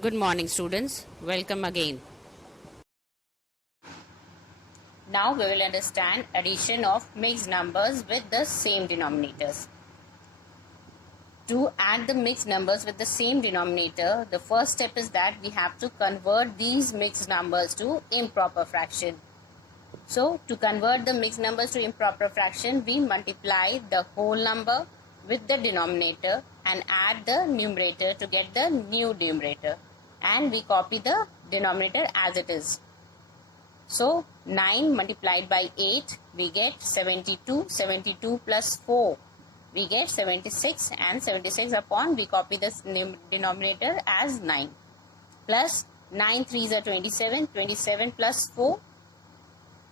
Good morning, students. Welcome again. Now we will understand addition of mixed numbers with the same denominators. To add the mixed numbers with the same denominator, the first step is that we have to convert these mixed numbers to improper fraction. So, to convert the mixed numbers to improper fraction, we multiply the whole number with the denominator and add the numerator to get the new numerator. And we copy the denominator as it is. So, 9 multiplied by 8, we get 72. 72 plus 4, we get 76. And 76 upon, we copy this denominator as 9. Plus 9 3s are 27. 27 plus 4,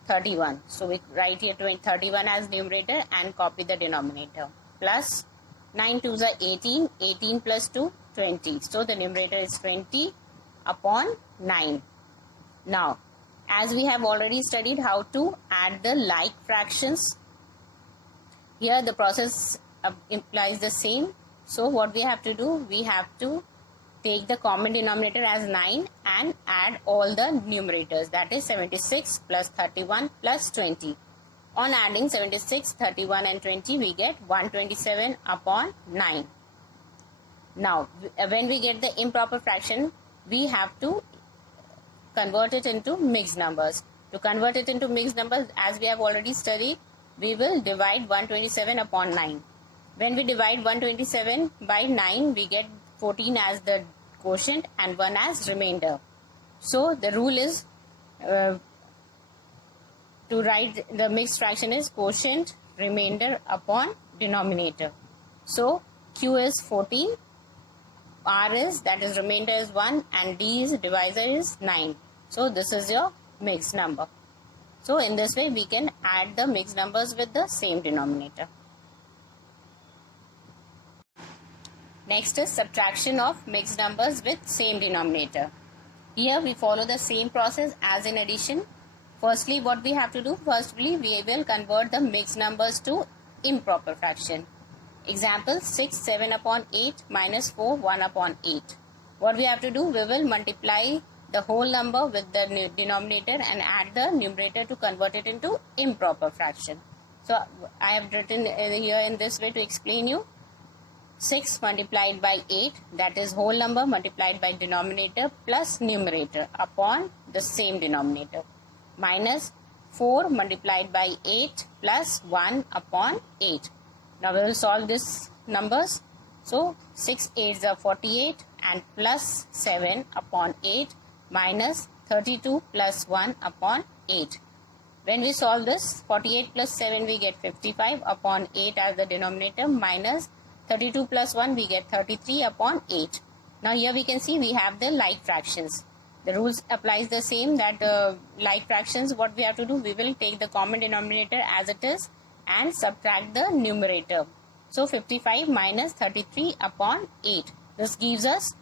31. So we write here 31 as numerator and copy the denominator. Plus 9 2s are 18. 18 plus 2, 20. So the numerator is 20 upon 9. Now, as we have already studied how to add the like fractions, here the process implies the same. So what we have to do, we have to take the common denominator as 9 and add all the numerators, that is 76 plus 31 plus 20. On adding 76, 31 and 20, we get 127 upon 9. Now, when we get the improper fraction, we have to convert it into mixed numbers. To convert it into mixed numbers, as we have already studied, we will divide 127 upon 9. When we divide 127 by 9, we get 14 as the quotient and 1 as remainder. So the rule is to write the mixed fraction is quotient remainder upon denominator. So Q is 14, R is, that is remainder is 1, and D is divisor is 9. So this is your mixed number. So in this way we can add the mixed numbers with the same denominator. Next is subtraction of mixed numbers with same denominator. Here we follow the same process as in addition. Firstly, what we have to do? Firstly, we will convert the mixed numbers to improper fraction. Example, 6 7 upon 8 minus 4 1 upon 8. What we have to do? We will multiply the whole number with the denominator and add the numerator to convert it into improper fraction. So I have written here in this way to explain you. 6 multiplied by 8, that is whole number multiplied by denominator plus numerator upon the same denominator, minus 4 multiplied by 8 plus 1 upon 8. Now we will solve these numbers. So 6 8s are 48 and plus 7 upon 8 minus 32 plus 1 upon 8. When we solve this, 48 plus 7 we get 55 upon 8 as the denominator, minus 32 plus 1 we get 33 upon 8. Now here we can see we have the like fractions. The rules applies the same, that like fractions, what we have to do, we will take the common denominator as it is and subtract the numerator. So 55 minus 33 upon 8. This gives us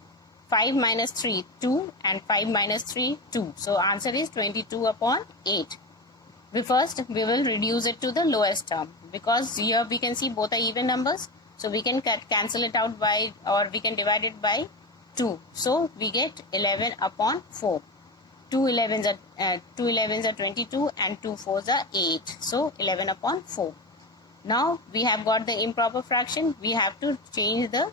5 minus 3, 2, and 5 minus 3, 2. So answer is 22 upon 8. We will reduce it to the lowest term, because here we can see both are even numbers. So we can cancel it out by, or we can divide it by 2. So we get 11 upon 4. 2 11s are 22 and 2 4s are 8. So 11 upon 4. Now we have got the improper fraction. We have to change the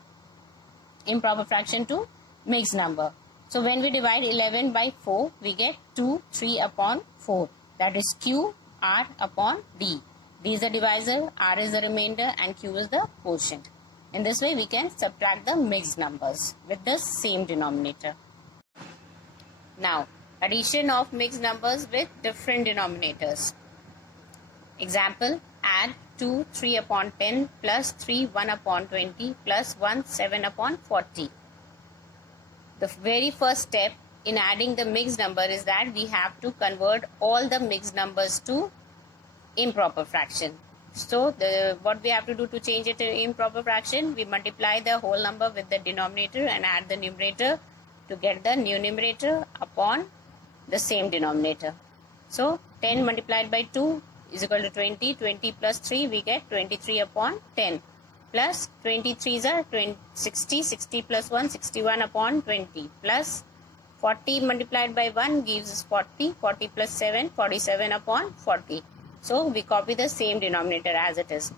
improper fraction to mixed number. So when we divide 11 by 4, we get 2 3 upon 4. That is Q R upon D. D is the divisor, R is the remainder, and Q is the quotient. In this way, we can subtract the mixed numbers with the same denominator. Now, addition of mixed numbers with different denominators. Example, add 2 3 upon 10 plus 3 1 upon 20 plus 1 7 upon 40. The very first step in adding the mixed number is that we have to convert all the mixed numbers to improper fraction. So what we have to do to change it to improper fraction, we multiply the whole number with the denominator and add the numerator to get the new numerator upon the same denominator. So 10 multiplied by 2 is equal to 20. 20 plus 3 we get 23 upon 10. plus 23s are 60, 60 plus 1, 61 upon 20 plus 40 multiplied by 1 gives us 40, 40 plus 7, 47 upon 40. So we copy the same denominator as it is.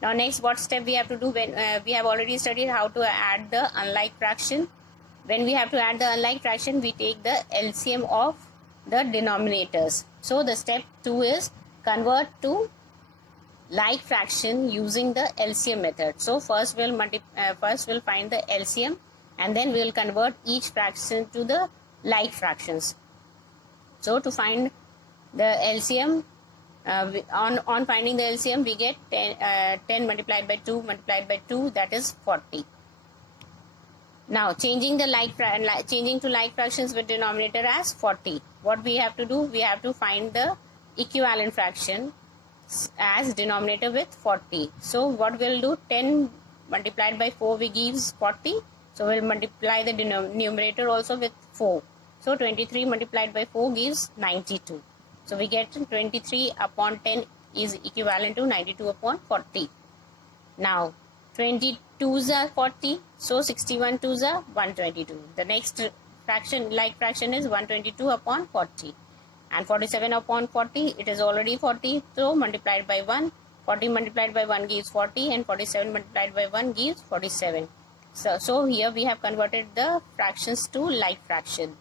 Now next, what step we have to do when we have already studied how to add the unlike fraction. When we have to add the unlike fraction, we take the LCM of the denominators. So the step 2 is convert to like fraction using the LCM method. So first we'll find the LCM and then we'll convert each fraction to the like fractions. So to find the LCM, on finding the LCM, we get 10 multiplied by 2 multiplied by 2, that is 40. Now changing to like fractions with denominator as 40. What we have to do? We have to find the equivalent fraction as denominator with 40. So what we'll do? 10 multiplied by 4 we gives 40. So we'll multiply the numerator also with 4. So 23 multiplied by 4 gives 92. So we get 23 upon 10 is equivalent to 92 upon 40. Now 22s are 40, so 61 2s are 122. The next fraction, like fraction, is 122 upon 40. And 47 upon 40, it is already 40, so multiplied by 1. 40 multiplied by 1 gives 40 and 47 multiplied by 1 gives 47. So here we have converted the fractions to like fraction.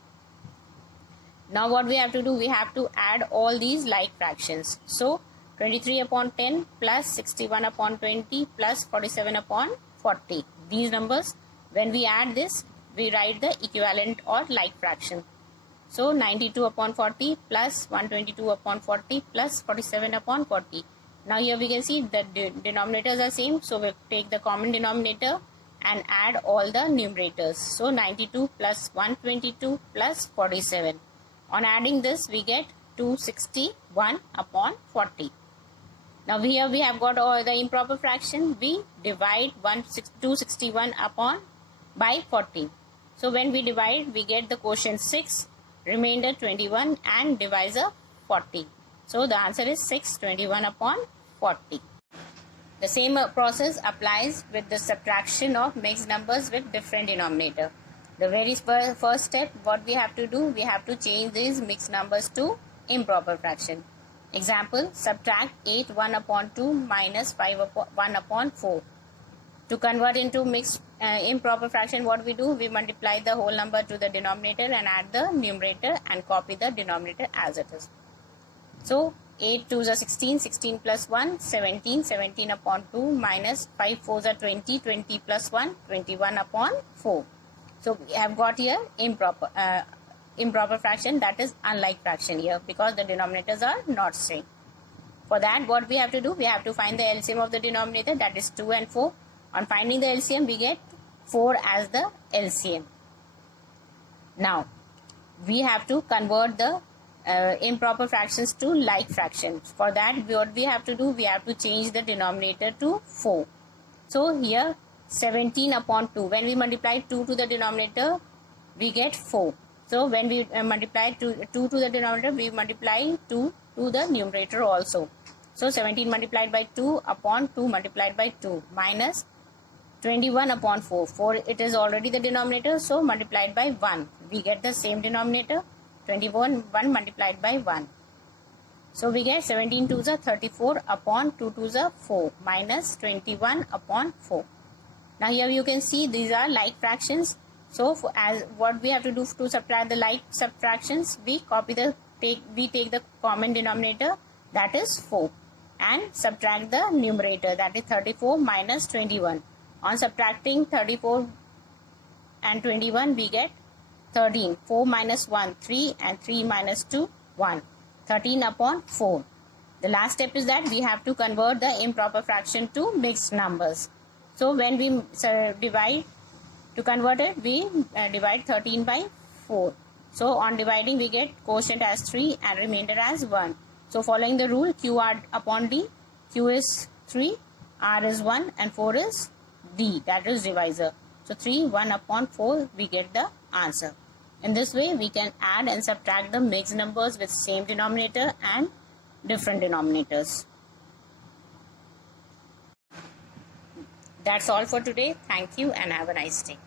Now what we have to do? We have to add all these like fractions. So 23 upon 10 plus 61 upon 20 plus 47 upon 40. These numbers, when we add this, we write the equivalent or like fraction. So 92 upon 40 plus 122 upon 40 plus 47 upon 40. Now here we can see that the denominators are same. So we'll take the common denominator and add all the numerators. So 92 plus 122 plus 47. On adding this, we get 261 upon 40. Now here we have got all the improper fraction. We divide 261 upon by 40. So when we divide, we get the quotient 6, remainder 21 and divisor 40. So the answer is 621 upon 40. The same process applies with the subtraction of mixed numbers with different denominator. The very first step, what we have to do, we have to change these mixed numbers to improper fraction. Example, subtract 8 1 upon 2 minus 5 1 upon 4. To convert into mixed improper fraction, what we do? We multiply the whole number to the denominator and add the numerator and copy the denominator as it is. So 8 2s are 16, 16 plus 1, 17, 17 upon 2 minus 5 4s are 20, 20 plus 1, 21 upon 4. So we have got here improper fraction, that is unlike fraction here, because the denominators are not same. For that, what we have to do? We have to find the LCM of the denominator, that is 2 and 4. On finding the LCM, we get 4 as the LCM. Now, we have to convert the improper fractions to like fractions. For that, what we have to do? We have to change the denominator to 4. So here 17 upon 2. When we multiply 2 to the denominator, we get 4. So when we multiply 2 to the denominator, we multiply 2 to the numerator also. So 17 multiplied by 2 upon 2 multiplied by 2 minus 21 upon 4. 4, it is already the denominator, so multiplied by 1. We get the same denominator, 21 1 multiplied by 1. So we get 17 2s are 34 upon 2 2s are 4 minus 21 upon 4. Now here you can see these are like fractions. So as what we have to do to subtract the like subtractions, we take the common denominator, that is 4, and subtract the numerator, that is 34 minus 21. On subtracting 34 and 21, we get 13. 4 minus 1, 3, and 3 minus 2, 1. 13 upon 4. The last step is that we have to convert the improper fraction to mixed numbers. So when we divide, to convert it, we divide 13 by 4. So on dividing, we get quotient as 3 and remainder as 1. So following the rule, Q R upon D, Q is 3, R is 1, and 4 is D, that is divisor. So 3, 1 upon 4, we get the answer. In this way, we can add and subtract the mixed numbers with same denominator and different denominators. That's all for today. Thank you and have a nice day.